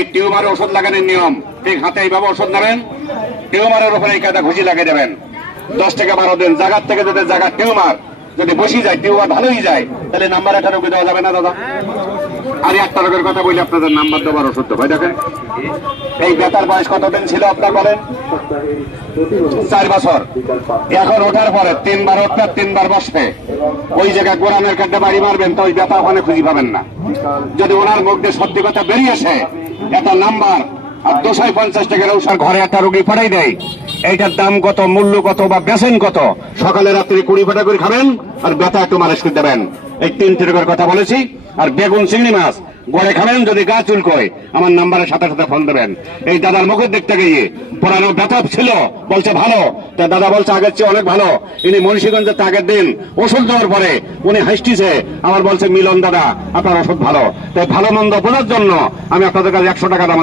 এই টিউমারে ওষুধ লাগানোর নিয়ম, ঠিক হাতে এইভাবে ওষুধ নেবেন, টিউমারের উপরে এই কাটা ঘুষি লাগিয়ে দেবেন। 10 থেকে 12 দিন জায়গার থেকে যদি জায়গার টিউমার যদি বসে যায়, টিউমার ভালোই যায়, তাহলে নাম্বার 1 রোগী দেওয়া যাবে না দাদা? আর একটা রোগের কথা বলি, আপনাদের নাম্বার দেওয়ার ওষুধ ভাই দেখেন। এই ব্যথার বয়স কতদিন ছিল আপনার বলেন? 4 বছর। এখন ওঠার পরে 3 বার উঠবে, 3 বার বসবে, ওই জায়গায় গোড়ানের কাটে বাড়ি মারবেন তো ওই ব্যথা ওখানে খুঁজে পাবেন না। যদি ওনার মুখ দিয়ে সত্যি কথা বেরিয়েছে, এটা নাম্বার আর 250 টাকার ঔষধ ঘরে একটা রোগী পাঠাই দেয়, এইটার দাম কত, মূল্য কত বা বেচেন কত, সকালে রাত্রে 20 ফাটা করে খাবেন আর ব্যথা একটু মালিশ করে দেবেন। এই 3টি রোগের কথা বলেছি। আর বেগুন চিংড়ি মাছ গড়ে খাবেন, যদি গা চুলকোয় আমার নাম্বারের সাথে সাথে ফোন দেবেন। এই দাদার মুখের দেখতে গিয়ে পুরানো ব্যথা ছিল, বলছে ভালো, তা দাদা বলছে আগের চেয়ে অনেক ভালো। ইনি মুন্সিগঞ্জের আগের দিন ওষুধ দেওয়ার পরে উনি হাসটিছে, আমার বলছে মিলন দাদা আপনার ওষুধ ভালো। তাই ভালো মন্দ বোঝার জন্য আমি আপনাদের কাছে 100 টাকা দাম